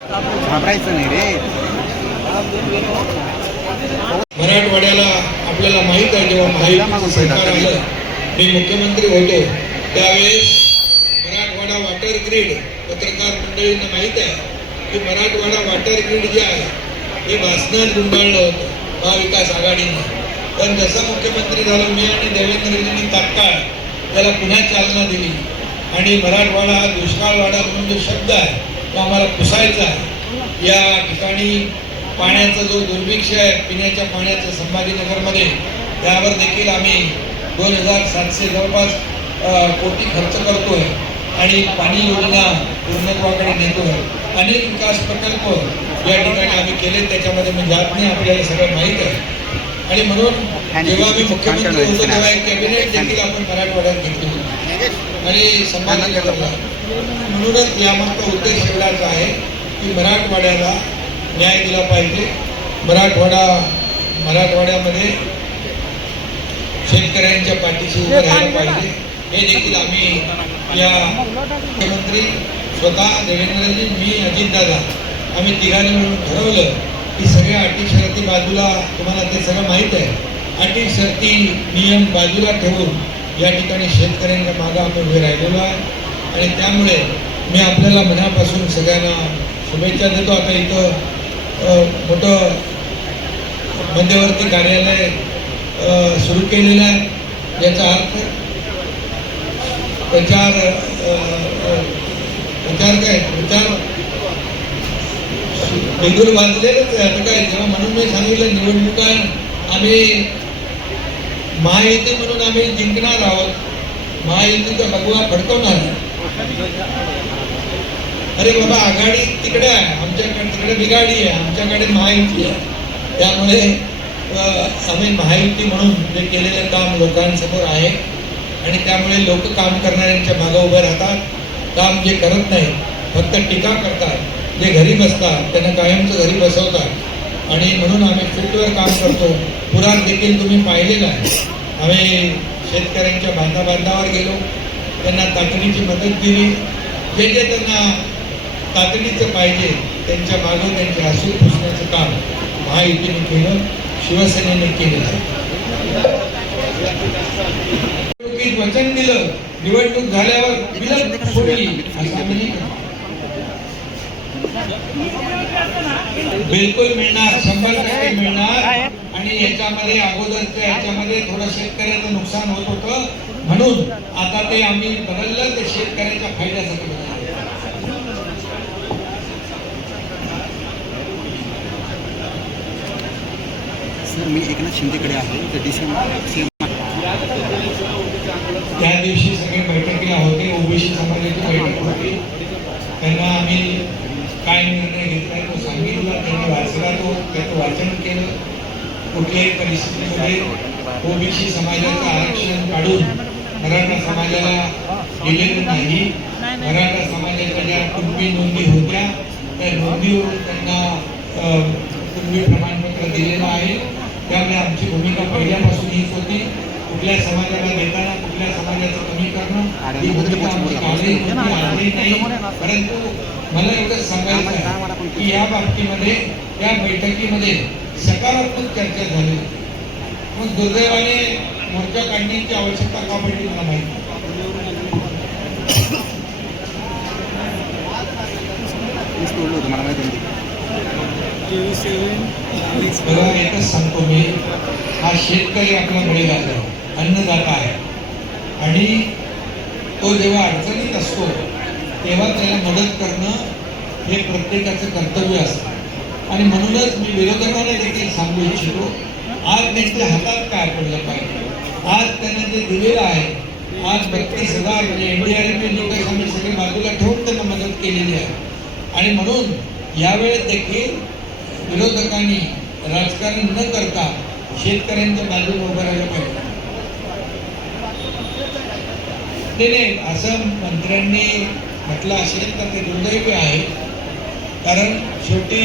घाबरायचं नाही रे. मराठवाड्याला आपल्याला माहित आहे, जेव्हा महायुतीचं सरकार आलं, मी मुख्यमंत्री होतो त्यावेळेस मराठवाडा वॉटर ग्रीड, पत्रकार मंडळींना माहित आहे की मराठवाडा वॉटर ग्रीड जे आहे हे भासण्यात गुंडाळलं होतं महाविकास आघाडीने. पण जसा मुख्यमंत्री झालो मी आणि देवेंद्रजींनी तात्काळ त्याला पुन्हा चालना दिली आणि मराठवाडा हा दुष्काळवाडा म्हणून जो शब्द आहे तो आम्हाला पुसायचा आहे. या ठिकाणी पाण्याचा जो दुर्भिक्ष आहे, पिण्याच्या पाण्याचं संभाजीनगरमध्ये, त्यावर देखील आम्ही 2700 जवळपास कोटी खर्च करतोय आणि पाणी योजना पूर्णत्वाकडे नेतोय. अनेक विकास प्रकल्प या ठिकाणी आम्ही केले, त्याच्यामध्ये मी जात नाही, आपल्याला सगळं माहीत आहे. आणि म्हणून जेव्हा मी मुख्यमंत्री होतो तेव्हा एक कॅबिनेट देखील आपण मराठवाड्यात घेतली होती आणि संभाजीनगरला. म्हणूनच यामागचा उद्देश एवढाच आहे की मराठवाड्याला न्याय दिला पाहिजे. मराठवाड्यामध्ये शेतकऱ्यांच्या पाठीशी उभं राहायला पाहिजे. हे देखील आम्ही या मुख्यमंत्री स्वतः देवेंद्रजी, मी, अजितदादा, आम्ही तिघांनी मिळून ठरवलं की सगळ्या अटी शर्ती बाजूला, तुम्हाला ते सगळं माहीत आहे, अटी शर्ती नियम बाजूला ठेवून या ठिकाणी शेतकऱ्यांच्या मागं आम्ही उभे राहिलेलो आहे. आणि त्यामुळे मी आपल्याला मनापासून सगळ्यांना शुभेच्छा देतो. आता इथं मोठं मध्यवर्ती कार्यालय सुरू केलेलं आहे. याचा अर्थ प्रचार बिगुल वाजलेलंच आहे. आता काय, जेव्हा म्हणून मी सांगितलं निवडणुका आम्ही महायुती म्हणून आम्ही जिंकणार आहोत, महायुतीचा भगवा फडकवणार. अरे बाबा, आघाडी तिकडे आहे, आमच्याकडे तिकडे बिघाडी आहे, आमच्याकडे महायुती आहे. त्यामुळे आम्ही महायुती म्हणून जे केलेलं काम लोकांसमोर आहे आणि त्यामुळे लोक काम करणाऱ्यांच्या मागे उभे राहतात. काम जे करत नाही, फक्त टीका करतात, जे घरी बसतात त्यांना कायमचं घरी बसवतात. आणि म्हणून आम्ही फील्डवर काम करतो. पुरात देखील तुम्ही पाहिलेलं आहे. आम्ही शेतकऱ्यांच्या बांधावर गेलो, त्यांना तातडीची मदत दिली. जे जे त्यांना तातडीचं पाहिजे त्यांच्या मागं त्यांचे हसून पुसण्याचं काम महायुतीने केलं, शिवसेनेने केलं आहे. निवडणुकीत वचन दिलं, निवडणूक झाल्यावर विलंब सोडली, असं नाही. बिलकुल मिळणार, 100% मिळणार. आणि याच्यामध्ये अगोदरच्या याच्यामध्ये थोडं शेतकऱ्याचं नुकसान होत होतं, म्हणून आता ते आम्ही बदललं, ते शेतकऱ्याच्या फायद्यासाठी बदललं. सर, मी एकनाथ शिंदेकडे आहे. त्या दिवशी सगळे बैठकीला होते, ओबीसी समाजाची बैठक होती. त्यांना आम्ही काय निर्णय घेतला तो सांगितला, त्यांनी वाचला, तो त्याचं वाचन केलं. कुठल्याही परिस्थितीमध्ये ओबीसी समाजाचं आरक्षण काढून मराठा समाजाला दिलेलं नाही. मराठा समाजाच्या ज्या कुणबी नोंदी होत्या त्या नोंदीवरून त्यांना कुणबी प्रमाणपत्र दिलेलं आहे. त्यामुळे आमची भूमिका पहिल्यापासून हीच होती, कुठल्या समाजाला देताना कुठल्या समाजाचं कमी करणं, ही भूमिका आमची आजही नाही. परंतु मला एवढंच सांगायचं आहे की या बाबतीमध्ये या बैठकीमध्ये सकारात्मक चर्चा झाली. मग दुर्दैवाने मोर्चा काढण्याची आवश्यकता का पडली मला माहिती. मला एकच सांगतो मी, हा शेतकरी आपला बळीराजा आहे, अन्नदाता आहे. आणि तो जेव्हा अडचणीत असतो तेव्हा त्याला मदत करणं हे प्रत्येकाचं कर्तव्य असतं. आणि म्हणूनच मी विरोधकांना देखील सांगू इच्छितो, आज त्यांच्या हातात काय पडलं पाहिजे. आज त्यांना जे दिलेलं आहे, आज 32,000 म्हणजे NDRF नोटीस आम्ही सगळे बाजूला ठेवून त्यांना मदत केलेली आहे. आणि म्हणून यावेळेस देखील विरोधकांनी राजकारण न करता शेतकऱ्यांच्या बाजूने उभं राहायला पाहिजे. नाही, असं मंत्र्यांनी म्हटलं असेल तर ते दुर्दैवी आहे. कारण शेवटी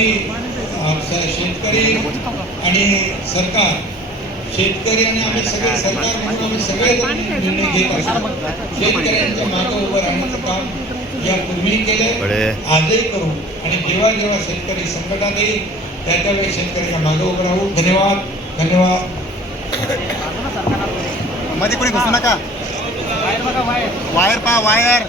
शेतकरी आणि सरकार, शेतकरी आणि आम्ही सगळे सरकार म्हणून आम्ही सगळे निर्णय घेत असतो. शेतकऱ्यांच्या मागे उभं राहण्याचं काम यापूर्वी केलं, आजही करू आणि जेव्हा जेव्हा शेतकरी संकटात येईल त्यावेळेस शेतकऱ्याच्या मागे उभं राहू. धन्यवाद. धन्यवाद. मध्ये कोणी घुसू नका. वायर पहा वायर.